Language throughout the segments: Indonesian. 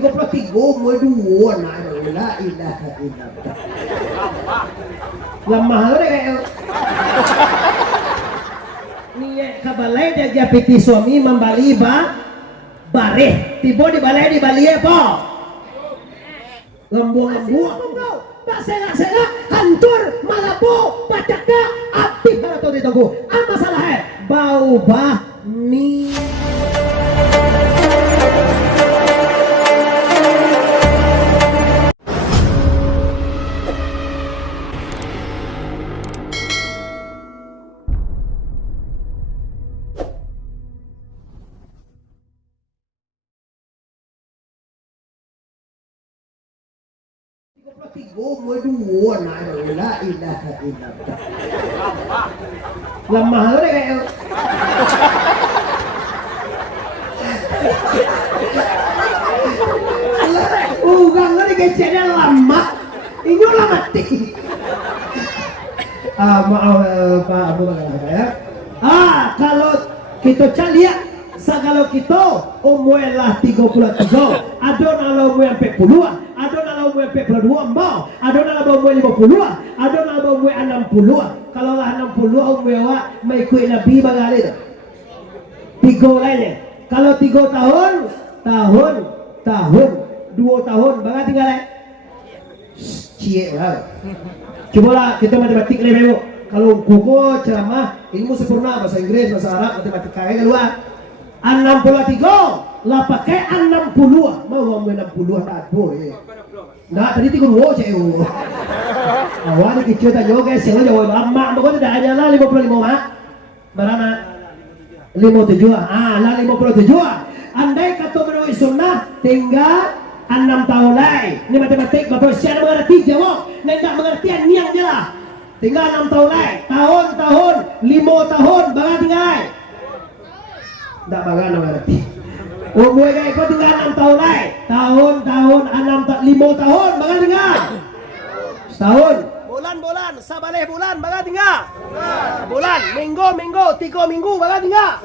33 mo dua na la ilaha illallah. Lemah lo deh kayak niye kabalai dia japiti suami membali bare tibo di balai apa lembu tak sengak hancur malapu pacaka api atau ditunggu apa masalahnya bau ni mo dua na la ilaha illallah. Lemah lo deh kayak ugang lo dikeceknya lama ini udah mati. Maaf Pak Abu Bakar ya. Kalau kita lihat kalau kita umurlah 33 ada kalau umur sampai puluhan ada kalau umur sampai 22 mau ada kalau umur 50 ada kalau umur 60 kalau lah 60 umur awak mengikut Nabi bagali tu 3 lainnya kalau 3 tahun 2 tahun bagai tinggal cie lah cubalah kita matematik lebih kalau kuku ceramah ilmu sempurna bahasa Inggris bahasa Arab matematika kayak keluar 63 lah pakai 60 mau ngomong 60 tak boleh nggak tadi 32 cewek awal ni kecil tak jauh guys yang jauh lama pokoknya tidak hanya lah 55 mak berapa 57 lah 57 andai kata menurut sunnah tinggal 6 tahun lagi ini matematik bapak siapa mengerti jawab tidak mengerti niang je lah tinggal 6 tahun lagi tahun 5 tahun bagai tinggal tak bagan mengerti. Umur kayak kau tinggal 6 tahun lagi. Tahun 5 tahun bagan tinggal. Setahun. Bulan sabaleh bulan bagan tinggal. Bulan minggu 3 minggu bagan tinggal.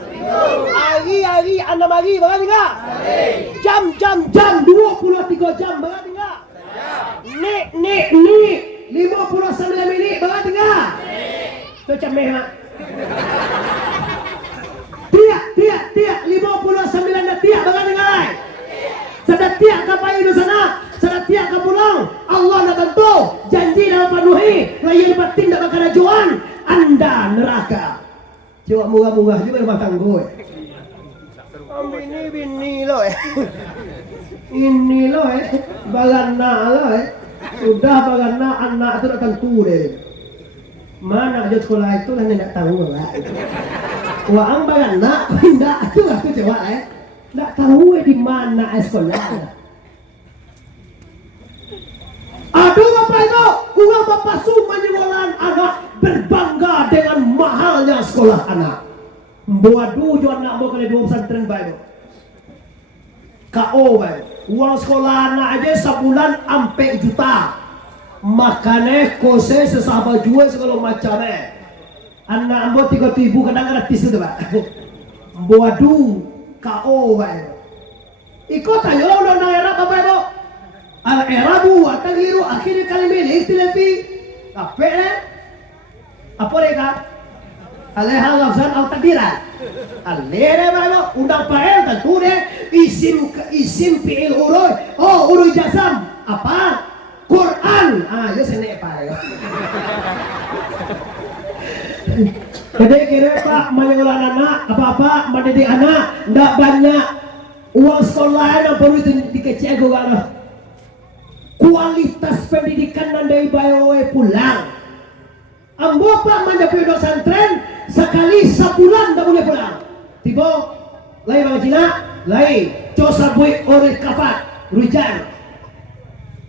Hari 6 hari bagan tinggal. Jam 23 jam bagan tinggal. Ni 59 minit bagan tinggal. Tu cameh mak. Tiak 59 dah tiak bagai dengar. Sedang tiak ke payu di sana, sedang tiak ke pulang. Allah nak bantu, janji dah penuhi. Layan batin tak bakal ajuan. Anda neraka. Coba murah-murah juga rumah tangga. Bini lo ini lo bagana lo sudah bagana anak tu nak tentu deh. Mana aja sekolah itu lah tidak tahu lah. Wah, ang bagan nak pindah tu aku jawab tak tahu di mana sekolah. Aduh bapak itu, uang bapak menyekolah anak berbangga dengan mahalnya sekolah anak. Waduh, jual anak mau kali 2 pesantren baik. KO baik. Uang sekolah anak aja sebulan sampai juta. Makanya kose sesahabat jual segala macamnya. Anak ambo 3.000 kadang gratis tu pak. Waduh, KO pak. Ikut aja lo undang era apa itu? Al era buat tagiru akhirnya kali milih televi. Apa ni? Apa mereka? Alaiha lafzan al takdiran. Alere mana undang pael tentu deh isim fiil urut. Oh urut jazam apa? Quran. Yo sene apa yo. Jadi kira Pak menyekolah anak apa-apa mendidik anak tidak banyak uang sekolah yang perlu dikecek juga kualitas pendidikan dan dari bayowe pulang ambo Pak menjadi pesantren sekali sebulan tak boleh pulang tiba lain bang Cina lain coba bui oris kafat rujan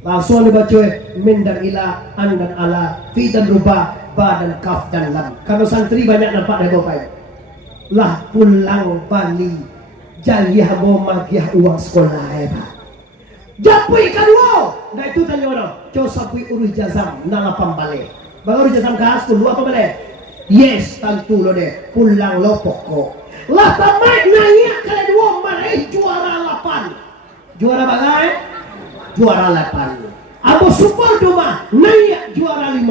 langsung dibaca min dan ila an dan ala fi dan rubah ba dan kaf dan lam. Kalau santri banyak nampak dari bapak lah pulang balik jaliah mau magiah uang sekolah Pak. Japui kedua. Nah itu tanya orang. Coba sapui urus jazam nalapan balik. Baru jazam khas dulu apa balik? Yes tentu lo deh pulang lo pokok. Lah tamai naik kali 2 meraih juara 8. juara bagai juara 8. Ambo super doma naik juara 5.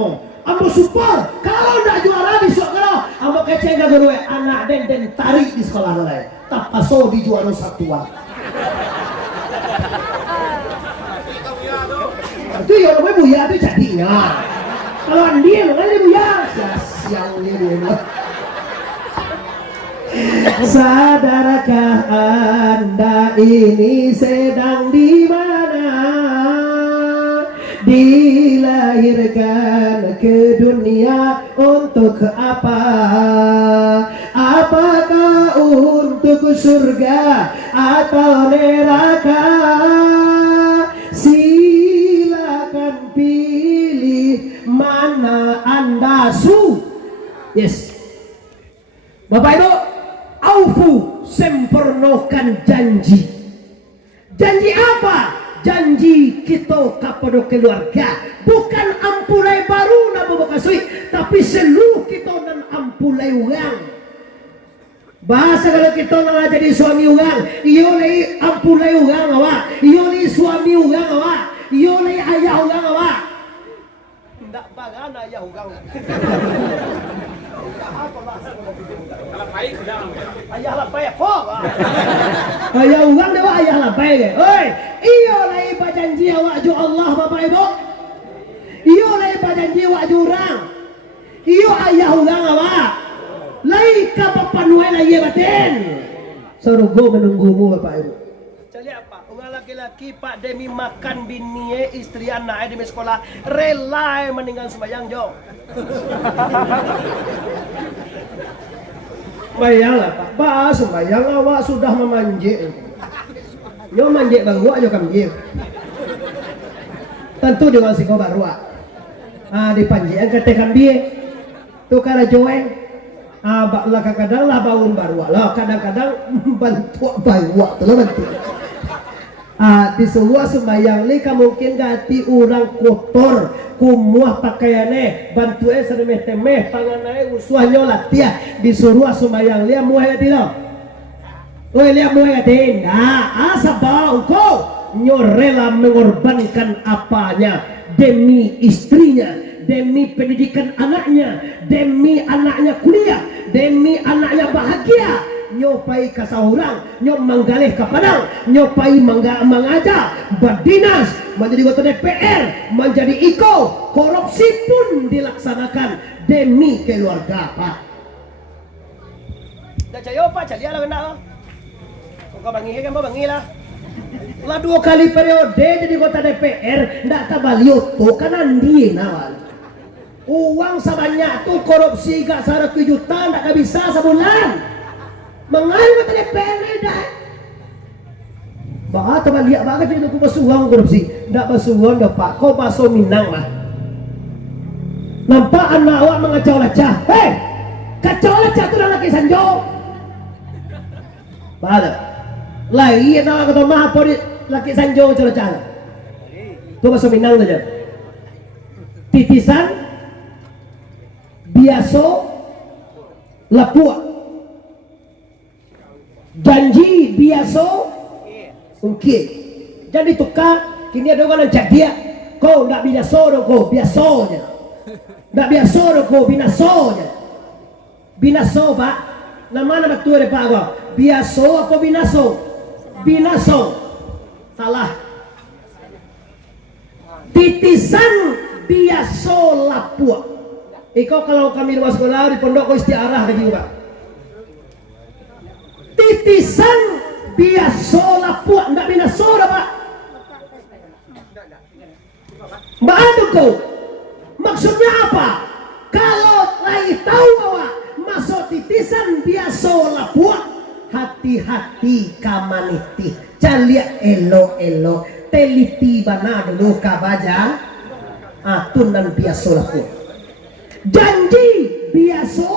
Ambo super kalau ndak juara besok kalau ambo keceng gak gue anak den tarik di sekolah lain tak paso di juara 1. Itu ya namanya buya itu jadinya kalau dia namanya buya siang dia. Sadarkah Anda ini sedang di mana? Dilahirkan ke dunia untuk apa? Apakah untuk surga atau neraka? Silakan pilih mana Anda Yes. Bapak Ibu, aufu sempurnakan janji. Janji apa? Janji kita kepada keluarga, bukan ampulai baru nak berkasih, tapi seluruh kita dan ampulai orang. Bahasa kalau kita nak jadi suami orang, iyo lagi ampulai orang awak, iyo lagi suami orang awak, iyo lagi ayah orang awak. Tak bagan ayah orang. Ayah lapai kok. Ayah orang dewa ayah lapai ke. Oi, iyo lai berjanji awak ju Allah Bapak Ibu. Iyo lai berjanji awak ju orang. Iyo ayah orang awak. Lai ka papanuai lai batin. Surga menunggumu Bapak Ibu. Cari apa? Orang laki-laki pak demi makan bini istri anak demi sekolah rela meninggal sembahyang jo. Bayanglah Pak, bahas sembahyang awak sudah memanjik. Yo manjik baru aja kamjik. Tentu dengan siko baru. Dipanjik ketekan dia. Tu kala joeng. Baklah kadang lah bangun baru lah, kadang-kadang bantu baru tu lah bantu. Di sebuah sembahyang lika mungkin ganti orang kotor kumuah pakaiannya bantunya seremeh temeh tangannya usuhnya latih disuruh sembahyang lihat muah gati lo lihat muah gati nah asabau kau nyorela mengorbankan apanya demi istrinya, demi pendidikan anaknya, demi anaknya kuliah, demi anaknya bahagia. Nyopai kasahurang, nyop manggalih ke Padang, nyopai mengajar, berdinas, menjadi anggota DPR, menjadi IKO, korupsi pun dilaksanakan demi keluarga Pak. Dah cayo Pak, calia lah kena. Kau bangi kan bangi lah. Lah 2 kali periode jadi anggota DPR, ndak kabalio tu kanan dia nawal. Uang sebanyak tu korupsi gak 1 juta ndak bisa sebulan. Mengalir tadi PND bah teman lihat banget itu aku basuhan korupsi ndak basuhan dah Pak kau basuh Minang mah nampak anak awak mengacau lecah kacau lecah tu dah laki sanjo pada lain nak kata mah apa di laki sanjo kacau lecah tu basuh Minang saja titisan biasa lapua janji biasa mungkin jadi tukar kini ada orang yang dia kau tak biasa dong kau biasanya tak biasa dong kau binasanya binaso Pak nama betul ada Pak kau biasa apa binaso salah titisan biasa lapua kau kalau kami luas sekolah di pondok kau istiarah ke juga titisan biasa lapua ndak binaso dah Pak mbak aduh kau maksudnya apa kalau lagi tahu awak masuk titisan biasa lapua hati-hati kamaniti calia elo teliti bana dulu kabaja tunan biasa lapua janji biasa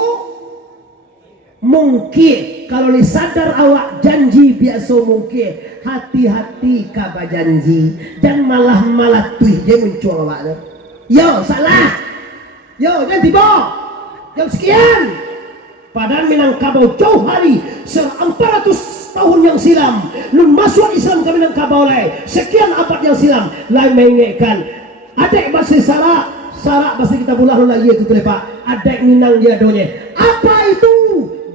mungkin kalau disadar awak janji biasa mungkin hati-hati kaba janji dan malah tuh dia muncul awak yo salah yo jangan tiba jam sekian padahal Minangkabau jauh hari 400 tahun yang silam nun masuk Islam kami nang kabaulai sekian abad yang silam lain mengingatkan adek masih sarak masih kita bulah lagi itu pak adek minang dia donya apa itu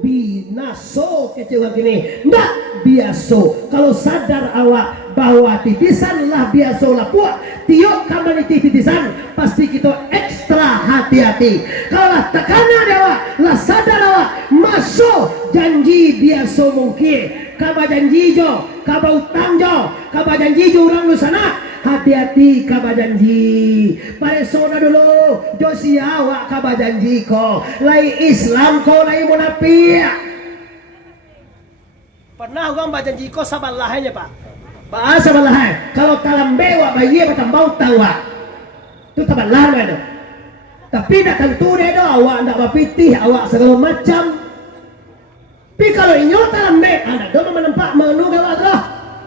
binaso kecewa gini ndak biaso kalau sadar awak bahwa titisan lah biaso lah puak tiok kamar titisan pasti kita ekstra hati-hati kalau tekanan awak lah sadar awak masuk janji biaso mungkin kaba janji jo kaba utang jo kaba janji jo orang lu sana hati-hati kaba janji paresona dulu jo siawak kaba janji ko lai Islam ko lai munafik pernah orang berjanji ko sabalahnya pak bahasa balahan kalau talam bewa bayi macam bau tawa itu tabalah itu tapi nak tentu dia do awak nak bapitih awak segala macam tapi kalau inyo talam be ada do menampak menu awak lah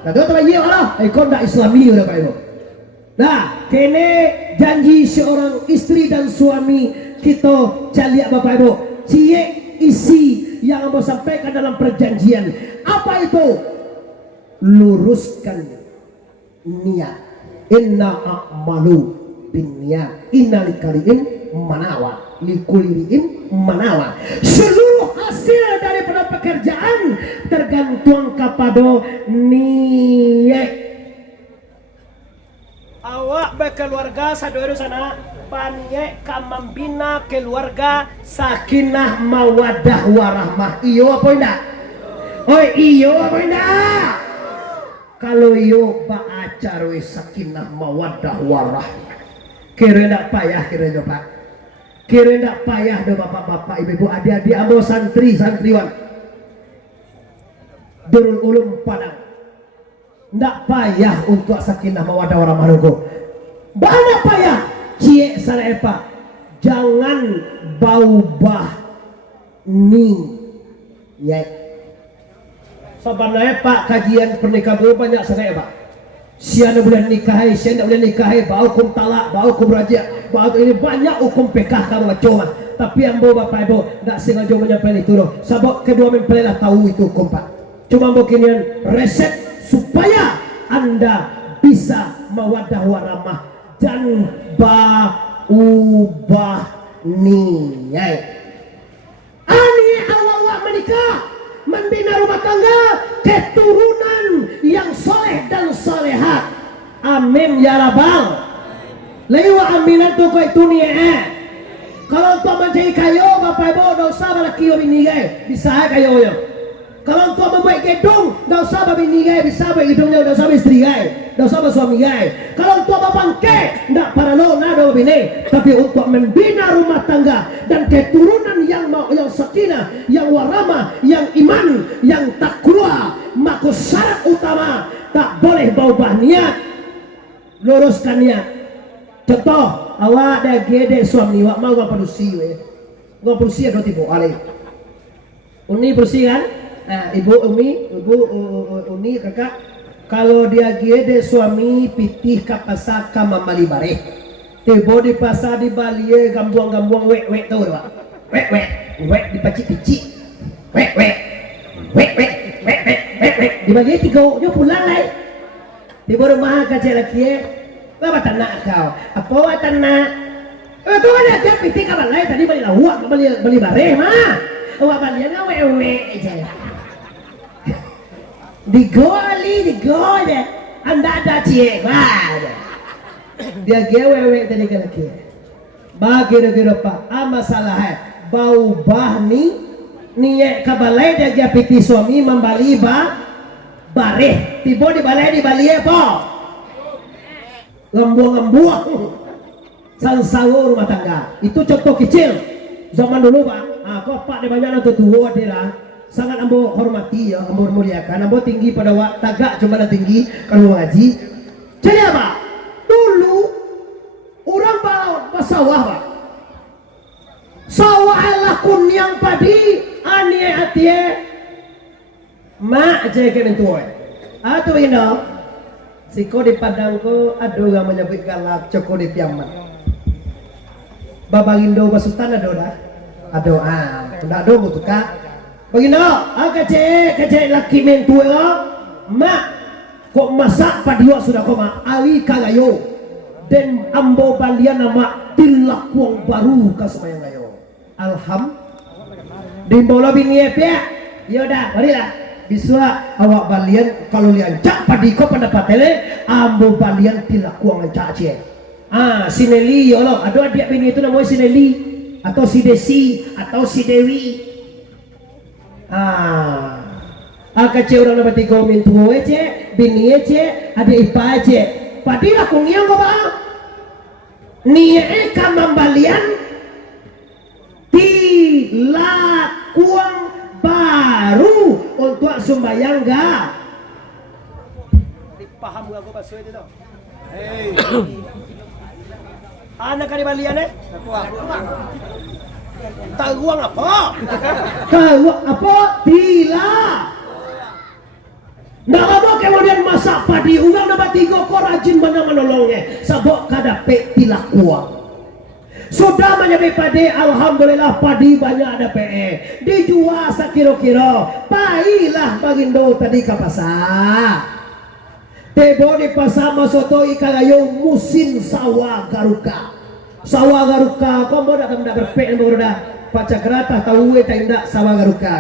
ada do bayi Allah ikon dak Islami udah pak ibu nah kene janji seorang istri dan suami kita caliak bapak ibu cie isi yang mau sampaikan dalam perjanjian apa itu luruskan niat inna a'malu bin niat inna likaliin manawa likuliriin manawa seluruh hasil daripada pekerjaan tergantung kepada niat awak berkeluarga saudara sana paniek membina keluarga sakinah mawadah warahmah iyo apa enggak oh iyo apa enggak kalau iyo baacar sakinah mawadah warahmah kira enggak payah kira jo pak kira enggak payah do bapak-bapak ibu-ibu adik-adik abo santriwan Darul Ulum Padang enggak payah untuk sakinah mawadah warahmah logo banyak payah cie salah pak jangan bau bah ning ya sebenarnya pak kajian pernikahan banyak sangat pak siapa boleh nikahi siapa boleh nikahi bau hukum talak bau hukum raja bau ini banyak hukum PK kalau cuma tapi yang bawa bapak ibu tak sengaja menyampaikan itu loh sebab kedua mempelai lah tahu itu hukum pak cuma beginian resep supaya anda bisa mawadah warahmah dan ubah niat ani awak menikah membina rumah tangga keturunan yang soleh dan solehat amin ya rabbal lewa aminan tuh kau itu niat kalau untuk mencari kayu bapak ibu dosa balaki ini gay bisa kayu yo kalau untuk membuat gedung dosa bini gay bisa buat gedungnya dosa istri gay dosa suami gay kalau untuk bangke ndak para lo nado bini tapi untuk membina rumah tangga dan keturunan yang sakinah yang warahmah yang iman yang takwa maka syarat utama tak boleh berubah niat luruskan niat contoh awak dah gede suami awak mau apa bersih gua bersih ada tipu alih uni bersih kan nah ibu uni kakak kalau dia gede suami pitih ke pasar ke membali bareh tiba di pasar di Bali gambuang wek tahu tak wek dipacik-picik wek di bagi tiga dia pulang lah tiba rumah kacau laki apa tanah kau apa tanah tu ada dia pitih ke balai tadi bali lawak bali bareh mah awak bali wek aja digo deh anda ada cie dia gewe tadi kan lagi bagi kira pak masalah bau bah niat kabalai dia piti suami membali bareh tiba di balai apa ngembuang sansawur rumah tangga itu contoh kecil zaman dulu pak kok pak di banyak tuh tua dia lah sangat ambo hormati ya ambo muliakan ambo tinggi pada wak tagak cuma tinggi kalau ngaji jadi apa dulu orang bawa sawah pak sawah adalah kunyang padi anie atie mak jaga itu atau ini siko di padangku aduh yang menyebut galak coko di piaman babangindo basutan ada dah aduh udah butuh kak Bagindo, kece laki mentua, mak kok masak padiwa sudah koma ali kagayo dan ambo balian nama tilakuang baru kasamayang gayo. Di bola bini ya, yaudah, marilah. Bisa awak balian kalau lian cak padiko pendapat tele, ambo balian tilakuang cak cie. Si Nelly, ya Allah, ada adik bini itu namanya si Nelly, atau si Desi, atau si Dewi. Kece orang dapat tiga mintu ece, bini ece, adik ipa ece. Padilah kungiang kau bang. Nia kamam balian tilakuang baru untuk sembayang gak? Paham gak aku bahasa itu? Anak kali balian taguang apa? Taguang apa? Tila. Nggak lama kemudian masak padi uang nama tiga kau rajin mana menolongnya sabok kada pe tilakuang. Sudah menyapai padi, alhamdulillah padi banyak ada PE dijual sekiro-kiro. Pailah bagindo tadi ke pasar. Tebo di pasar masoto ikagayo musim sawah garuka. Sawah garuka, kau mau datang berpe yang berada pacar kerata tahu tak indak sawah garuka.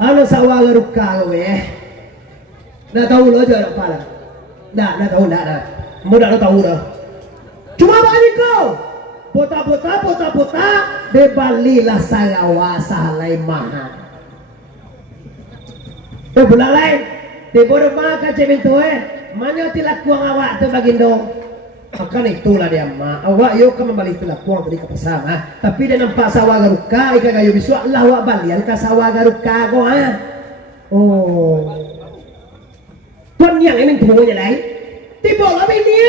Ano sawah garuka we? Nak tahu lo aja apa lah? Nak tahu nak. Mau nak tahu dah. Cuma bagi kau. Pota debalilah sayawa salai maha. Bulan lain debodoh maka cemintu manyo tilakuang awak tu bagindo. Akan itulah dia mak. Awak yo kan membalik tilakuang tadi ke pasar tapi dia nampak sawah garuka ika gayo bisu Allah awak balian ka sawah garuka ko tuan yang ini tuanya lain. Tiba lah ini.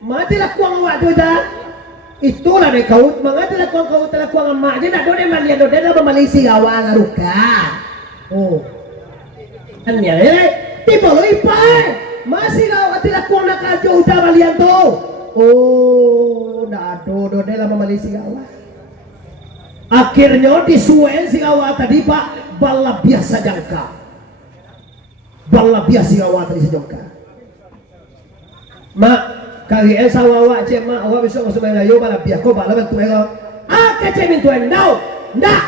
Mati lakuang awak tu dah. Itulah deh kau, mengatakan kau telekuang emak dia nak dona malian dona dah memalisi awang aruka. Anya tiba lo ipai masih kau telekuang nak kacau udah malian tu. Nak dona dah memalisi awang. Akhirnya disuai si awak tadi pak balap biasa jangka. Balap biasa awak tadi sejongka. Mak kali sawa awak cek mak awak besok masuk main ayo balap biasa kau balap bantu ego. Kece mintu endau, ndak.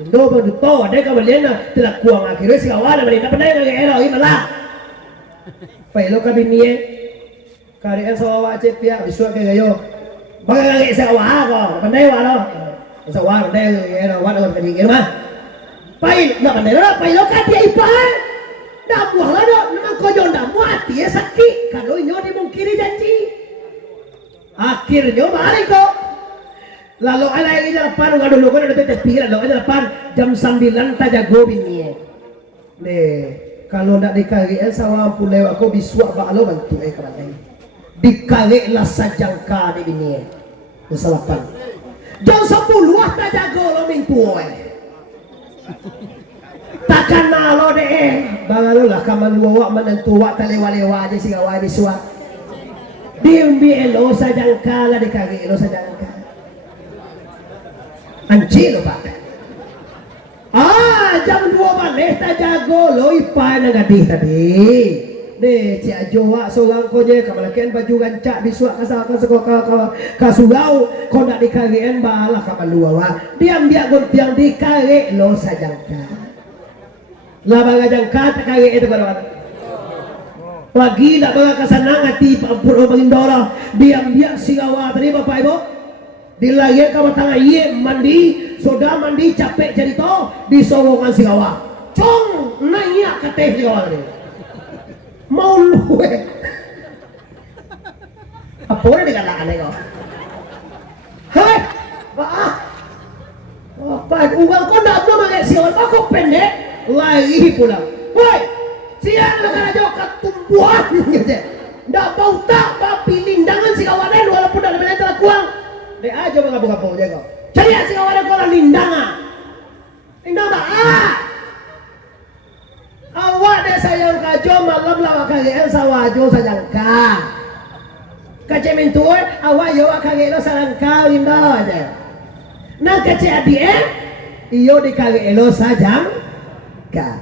Indo bantu to ada kau belian tidak kuang akhirnya si awak ada beli tak pandai lagi ero ini malah. Pelo kabini kali sawa awak cek pia besok kayak ayo. Bagai lagi sawa kau pandai walo. Sawa pandai ero walo kali ini mah. Pai nak pandai lah pai lo katia ipai. Dah buah lah dok, memang kau jangan dah mati ya sakit. Kalau nyo dimungkiri janji. Akhirnya balik kok. Lalu ada yang di depan, nggak dulu kau ada tepiran, lalu ada depan jam 9 tak jago bini. Nih, kalau nak dikari sawah pun lewat kau bisuak bakalo bantu kawan. Dikari lah sajangka di bini. Kesalahan. Jam 10 tak jago lo mintu. Takkan nalo deh, bangalo lah kaman luwak menentu wak talewa-lewa aja si gawai bisuak. Diumbi elo sajangka lah dikari elo sajangka. Anci lo pak. Jam 2 balik tak jago lo ipai nagadih tadi. Nih cia jowa seorang ko je kamalakian baju gancak bisuak kasugau kau nak dikarian balah kaman luwak. Diam biak gontiang dikari lo sajangka. Labang ajang kata kaya itu kawan. Lagi nak baga kesenang hati pura Bagindora diam singawa tadi bapak ibu. Dilahir kamu tengah iye mandi sudah mandi capek jadi to disowongan singawa. Cong nanya kateh singawa tadi. Mau lu apa orang dikatakan kau? Hei, apa? Uang kau nak mau mengenai siapa kau pendek? Lagi pulang, woi, siang nak aja ketumbuhan gitu. Ndak bau tak tapi lindangan si kawanan walaupun dah lebih telah kuang. Dek aja buka aja kau. Cari si kawanan kau lindangan. Lindangan awak deh sayang kajo malam lawak kagel sawajo sajangka. Kace mintu awak yo kagel salangka lindo aja. Nang kace adie iyo dikali elo sajang ka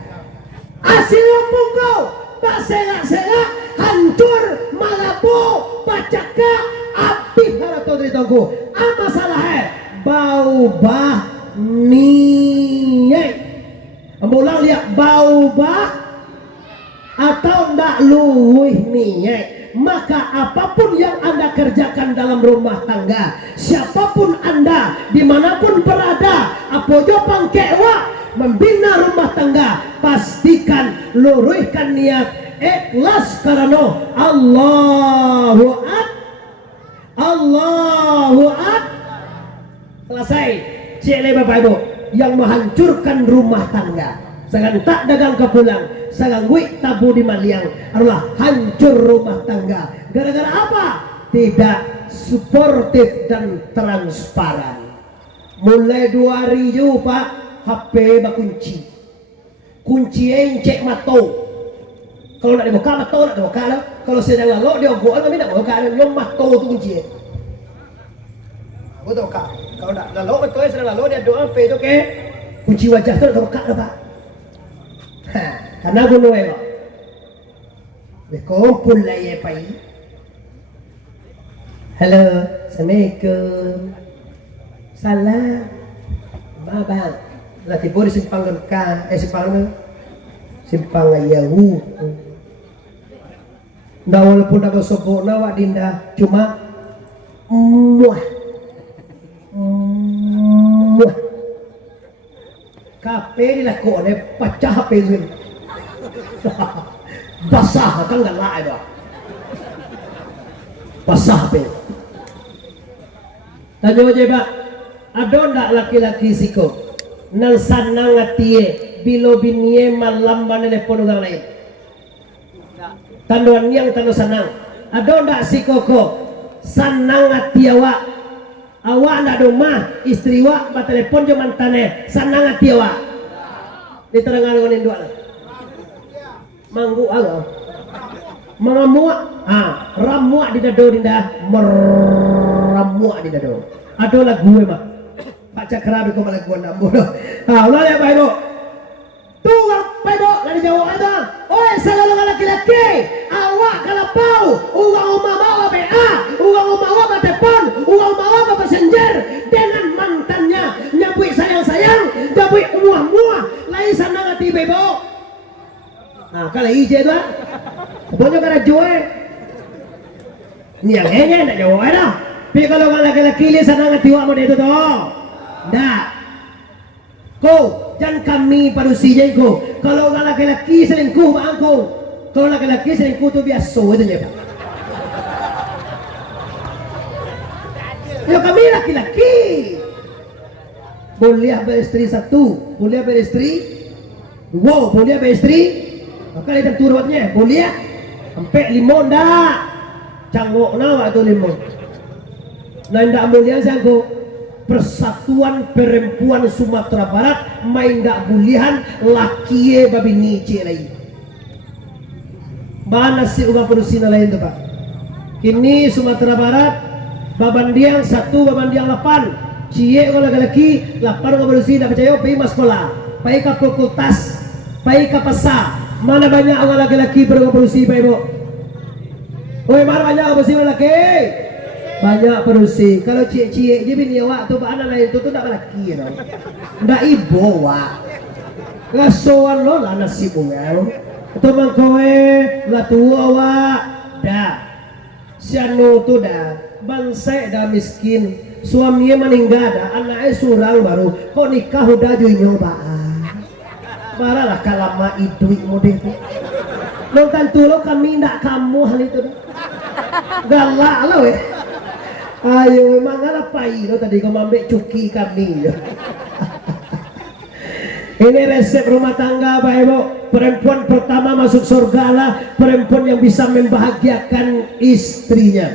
asil pungko basengak-sengak hancur malabu pacaka api harato ditunggu apa salahnya bau bah niye mulang lihat bau bah atau ndak luwih niye maka apapun yang anda kerjakan dalam rumah tangga siapapun anda dimanapun berada apojo pangkewa membina rumah tangga pastikan luruhkan niat ikhlas karena Allahu selesai cile bapak ibu yang menghancurkan rumah tangga sangat tak dagang kepulang sangat wik tabu di maliang adalah hancur rumah tangga gara-gara apa? Tidak suportif dan transparan. Mulai 2000 pak HP kunci cek mato kalau nak dibuka mato nak dibuka lah kalau sedang lalu dia gua kami nak buka dia mato tu kunci gua tahu kak kalau nak lalu betul sedang lalu dia doa pe tu ke kunci wajah tu nak buka dah pak karena gua nuai pak berkumpul lah ya pak halo assalamualaikum salam bye lah tiba di simpang Gerka simpang Yahu ndak walaupun dah bersobok wak dinda cuma muah kape dilakon pecah HP ini basah kan enggak lah itu basah HP tanya aja pak ada ndak laki-laki siko nang sanang atie bilo binie malam bane telepon orang lain tanduan yang tandu sanang ada ndak sikoko sanang atie awak ndak rumah istri wak ba telepon jo mantane sanang atie awak diterangan ngonin dua manggu alo mengamuak ramuak di dado dinda meramuak di dado ada lagu mak Pak Cakra ko malag gua nambo ulah ya Pak Ibu tuh Pak Ibu lari jauh ada oi salalong laki-laki awak kalapau uang umawa BA uang umawa telepon uang umawa passenger dengan mantannya nyabui sayang-sayang nyabui muah-muah lain sana ngati Ibu kalau ije tu pokoknya kada joe nyang nak jauh ada tapi kalau laki-laki lihat sana ngati wak model itu toh ndak kau jangan kami panusia kau kalau laki-laki selingkuh bang kau kalau laki-laki selingkuh tu biasa itu ya pak ya kami laki-laki boleh beristri satu boleh beristri dua boleh beristri maka dia turutnya boleh sampai 5 ndak canggok nawa tu 5 nah ndak mulia sanggup Persatuan Perempuan Sumatera Barat main dak bulihan laki babi nice lagi mana si umat produksinya lain tu pak ini Sumatera Barat babandiang 1 babandiang 8 cie kalau laki-laki 8 umat produksi dak percaya pergi mas sekolah pergi ke fakultas pergi ke pasar mana banyak orang laki-laki berproduksi pak ibu oi mana banyak produksi laki banyak produksi kalau cie-cie je bini awak tu anak lain tu tak laki tau ndak ibu awak ngasoan lo lah nasi bunga tu mangkoe lah tua awak dah si anu tu dah bangsa dah miskin suaminya meninggal dah anaknya surang baru kok nikah udah jual nyobaan maralah kalama itu model tu lo kan tu lo kami ndak kamu hal itu galak lo ayo memang apa lo tadi kau ambil cuki kami ini resep rumah tangga Pak Ibu perempuan pertama masuk surga lah perempuan yang bisa membahagiakan istrinya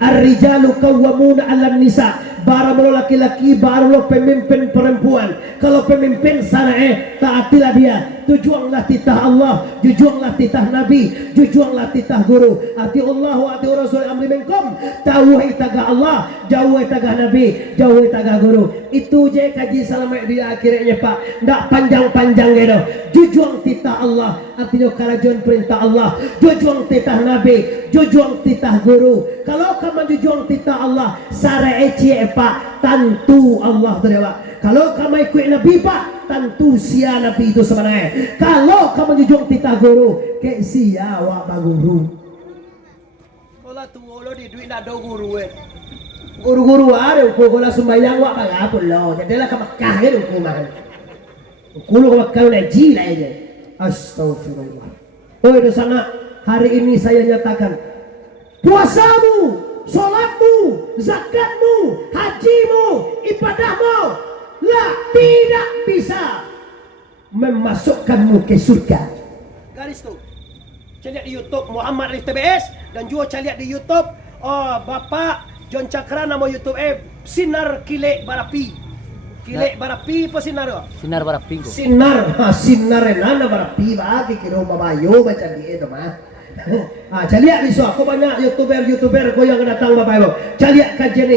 ar-rijalu qawwamuna 'alan nisa Baru lo laki-laki, baru lo pemimpin perempuan. Kalau pemimpin sana taatilah dia. Tujuanlah titah Allah, tujuanlah titah Nabi, tujuanlah titah guru. Ati Allah wa ati Rasul amri minkum. Tauhi tagah Allah, jauhi tagah Nabi, jauhi tagah guru. Itu je kaji selamat di akhirnya Pak. Ndak panjang-panjang gitu. Tujuan titah Allah, artinya kerajuan perintah Allah. Tujuan titah Nabi, tujuan titah guru. Kalau kamu tujuan titah Allah, sare ecie Pak, tentu Allah tu dewa. Kalau kamu ikut Nabi Pak, tentu sia Nabi itu sebenarnya. Kalau kamu jujung titah guru, ke sia wak baguru. Kalau tunggu lo di duit ada guru guru-guru ada kalau sembahyang wak bagapun lo. Jadilah ke Mekah itu hukuman. Kulo ke Mekah ngaji lah aja. Astagfirullah. Oh di sana hari ini saya nyatakan puasamu, sholatmu, zakatmu, hajimu, ibadahmu lah tidak bisa memasukkanmu ke surga. Garis tuh. Saya lihat di YouTube Muhammad Arif TBS dan juga saya lihat di YouTube Bapak John Cakra nama YouTube Sinar Kilek Barapi. Kilek Barapi apa Sinar? Sinar Barapi. Sinar nana Barapi bagi kira babayo macam dia itu mah. Saya lihat besok aku banyak youtuber kau yang datang Bapak Ibu. Saya lihat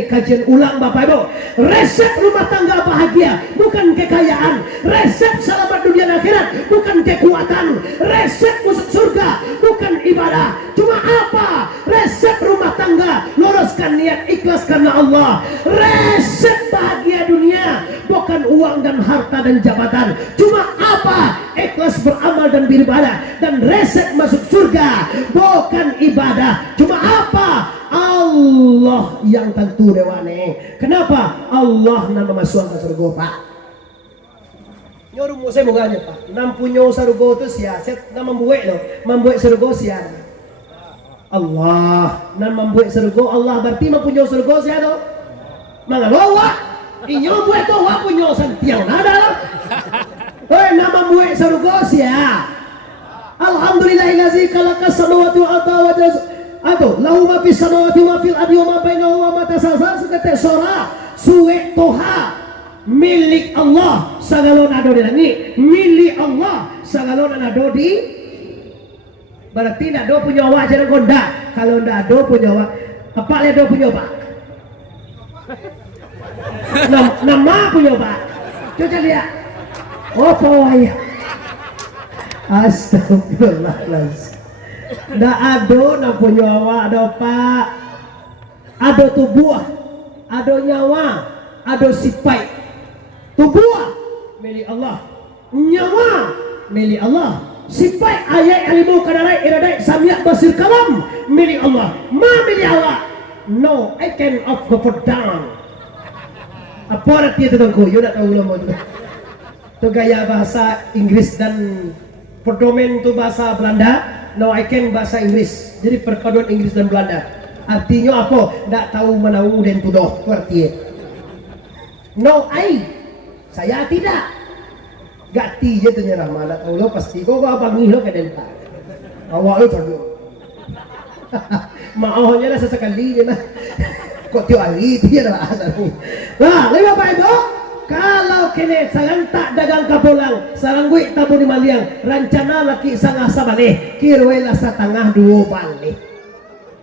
kajian ulang Bapak Ibu. Resep rumah tangga bahagia bukan kekayaan. Resep selamat dunia dan akhirat bukan kekuatan. Resep masuk surga bukan ibadah. Cuma apa? Resep rumah tangga luruskan niat ikhlas karena Allah. Resep bahagia dunia bukan uang dan harta dan jabatan. Cuma apa? Ikhlas beramal dan beribadah. Dan resep masuk surga bukan ibadah. Cuma apa? Allah yang tentu dewane. Kenapa? Allah nama masuk ke surga Pak. Nyorum saya muganya Pak. Nam punya surga itu siasat. Nam membuat surga siar. Allah. Nam membuat surga Allah berarti mempunyai surga siar tu. Mangalawa. Inyo buat tu wa punya santiang nada lah. Hei nama membuat surga siar. Alhamdulillahillazi khalaqa samawati wal arda wa aduh lahu ma fis samawati wa fil ardi wa ma bainahuma ma tasazal sekete sora suwe toha milik Allah sagalon ado di langit milik Allah sagalon ado di berarti ndak do punya awak jangan konda kalau ndak do punya awak apa le do punya Pak nama punya Pak coba lihat oh pawaya astagfirullahaladzim. Ndak ada nak punya awak ada Pak. Ada tubuh, ada nyawa, ada sifat. Tubuh milik Allah, nyawa milik Allah. Sifat ayat ilmu kadarai iradai samiat basir kalam milik Allah. Ma milik Allah. No, I can off go for down. Apa arti itu tengku? You nak tahu lama tu? Itu gaya bahasa Inggris dan perdomen itu bahasa Belanda. No, I can bahasa Inggris. Jadi perpaduan Inggris dan Belanda. Artinya apa? Tak tahu menau dan tuduh. Itu artinya. No, I. Saya tidak. Gati je tu nyerah. Mana tahu lo pasti. Kau abangi lo ke delta. Awak lo terlalu. Maohnya lah sesekali je lah. Kok tiap hari dia dah asal. Lah, lewat Pak Ibu. Kalau kene sarang tak dagang kapulang, sarang gue tabu di maliang, rancana laki sangah sabalik, kirwela setengah dua balik.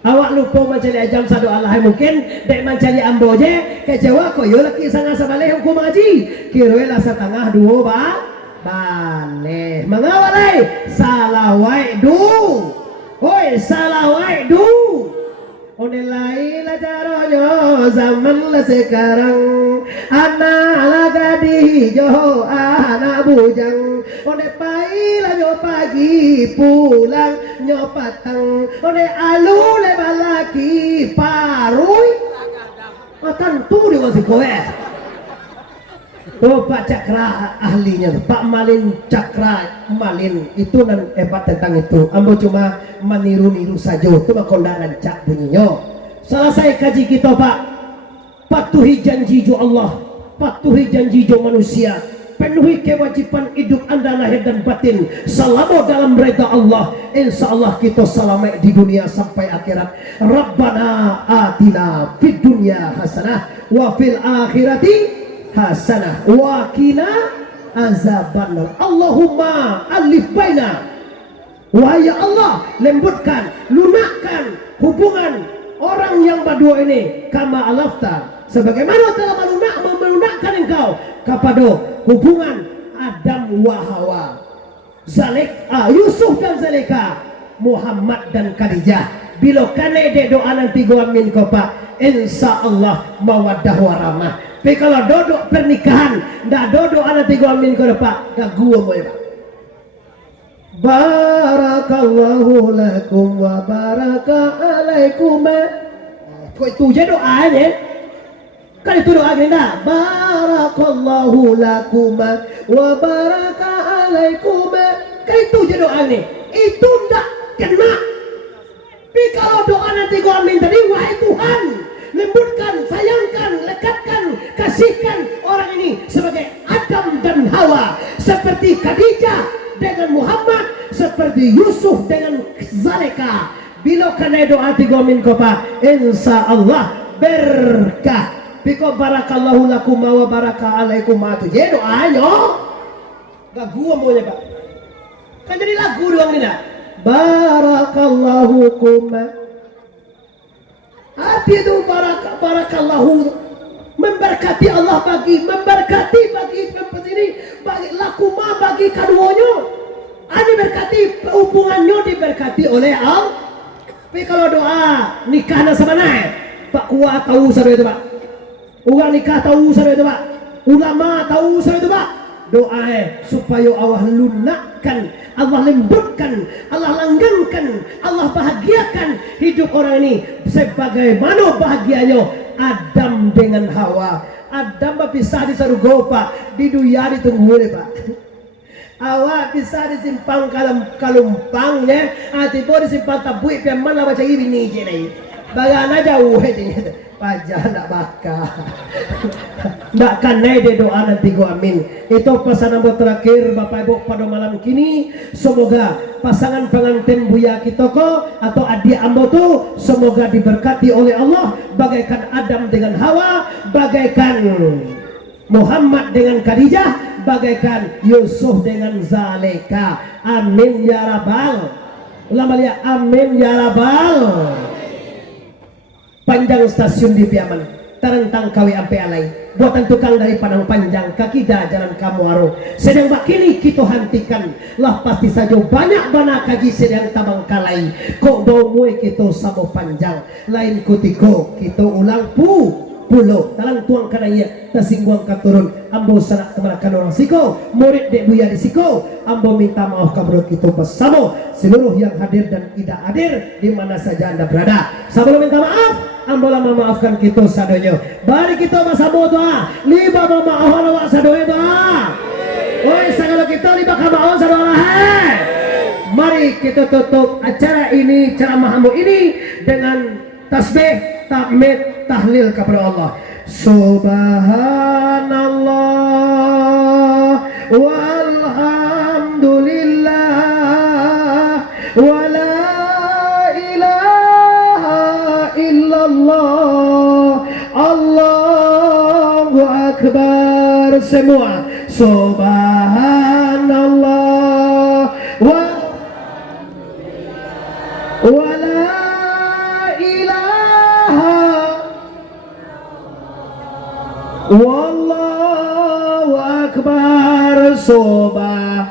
Awak lupa mencari jam satu Allah mungkin, dek mencari amboje, kecewa kok yo laki sangah sabalik hukum haji, kirwela setengah dua balik. Mengawalai salawai du, oi salawai du. Onelai lah caranya zaman lah sekarang anak lah gadis joho anak bujang one pai lah nyo pagi pulang nyo patang one alu le balaki parui tentu dia masih kowe. Oh Pak Cakra ahlinya Pak Malin Cakra Malin itu nan hebat tentang itu. Ambo cuma meniru-niru saja itu mah kondangan cak bunyinya. Selesai kaji kita Pak, patuhi janji jo Allah, patuhi janji jo manusia. penuhi kewajiban hidup anda lahir dan batin selama dalam reda Allah, insya Allah kita selamat di dunia sampai akhirat. Rabbana atina fid dunya hasanah wa fil akhirati hasanah wa qina azabannar. Allahumma alif baina, wahai Allah, lembutkan, lunakkan hubungan orang yang berdua ini, kama alafta, sebagaimana telah melunakkan engkau kepada hubungan Adam wa Hawa, Yusuf dan Zalika, Muhammad dan Khadijah. Bila kane de doa nanti gua amin ko Pak, insya Allah mawaddah warahmah. Tapi kalau dodok pernikahan ndak dodok nanti gua amin ko Pak, dah gua mau Pak. Barakallahu lakum wa baraka alaikum. Kok itu je doanya? Kan itu doa kita. Barakallahu lakum wa baraka alaikum. Kan itu je doanya. Itu ndak kena. Tapi kalau doa nanti gua amin tadi, wahai Tuhan, lembutkan, sayangkan, lekatkan, kasihkan orang ini sebagai Adam dan Hawa, seperti Khadijah dengan Muhammad, seperti Yusuf dengan Zalika. Bila kena doa tiga min kopa, insya Allah berkah. Piko barakallahu lakum wa baraka alaikum atu. Jadi doanya gak gua maunya Pak. Kan jadi lagu doang ini dah. Barakallahu kum. Arti itu barakallahu, memberkati Allah memberkati bagi ini, bagi lakuma, bagi keduanya. Ini berkati, hubungannya diberkati oleh Allah. Tapi kalau doa nikah sama naik, Pak kuat tahu saudara itu Pak. Orang nikah tahu saudara itu Pak. Ulama tahu saudara itu Pak. Doa supaya Allah lunakkan, Allah lembutkan, Allah langgengkan, Allah bahagiakan hidup orang ini sebagaimana bahagianya Adam dengan Hawa. Adam bisa di surga Pak, di dunia ditunggu deh Pak. Hawa bisa disimpan kalumpangnya, tiba disimpan tabuik yang mana baca ini nih jadi. Bagaimana jauh ini? Pajak nak bakal. Ndak kanai de doa nanti gua amin. Itu pesanan buat terakhir Bapak Ibu pada malam kini. Semoga pasangan pengantin Buya Kitoko atau adik ambo tu semoga diberkati oleh Allah, bagaikan Adam dengan Hawa, bagaikan Muhammad dengan Khadijah, bagaikan Yusuf dengan Zalika. Amin ya rabbal. Ulama lihat amin ya rabbal. Panjang stasiun di Piaman, terentang kawi ampe alai, buatan tukang dari Padang Panjang, kaki dah jalan Kamuaro. Sedang bakini kita hentikan, lah pasti saja banyak bana kaji sedang tabang kalai. Kok domwe kita sama panjang, lain kutiko kita ulang pulau dalam tuang kanaya tersingguang katurun ambo sanak kemarakan orang siko murid dek Buya di siko. Ambo minta maaf kepada kita bersama seluruh yang hadir dan tidak hadir di mana saja anda berada. Sebelum minta maaf, ambo lama maafkan kita sadonya. Bari kita bersama doa liba maaf Allah sadonya doa. Oi segala kita liba kamaon sadoa lah. Mari kita tutup acara ini, ceramah ambo ini dengan tasbih, tahmid, tahlil kepada Allah. Subhanallah walhamdulillah wa la ilaha illallah, Allahu akbar. Semua subhanallah wa la wallahu akbar. Subhanallah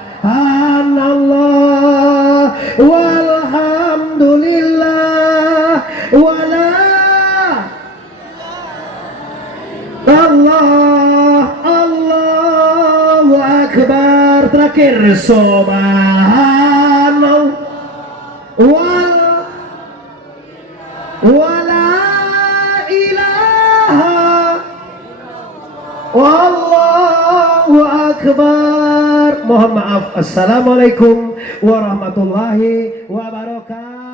walhamdulillah wala Allahu akbar. Terakhir subhanallah wala ilaha wallahu akbar. Mohon maaf. Assalamualaikum warahmatullahi wabarakatuh.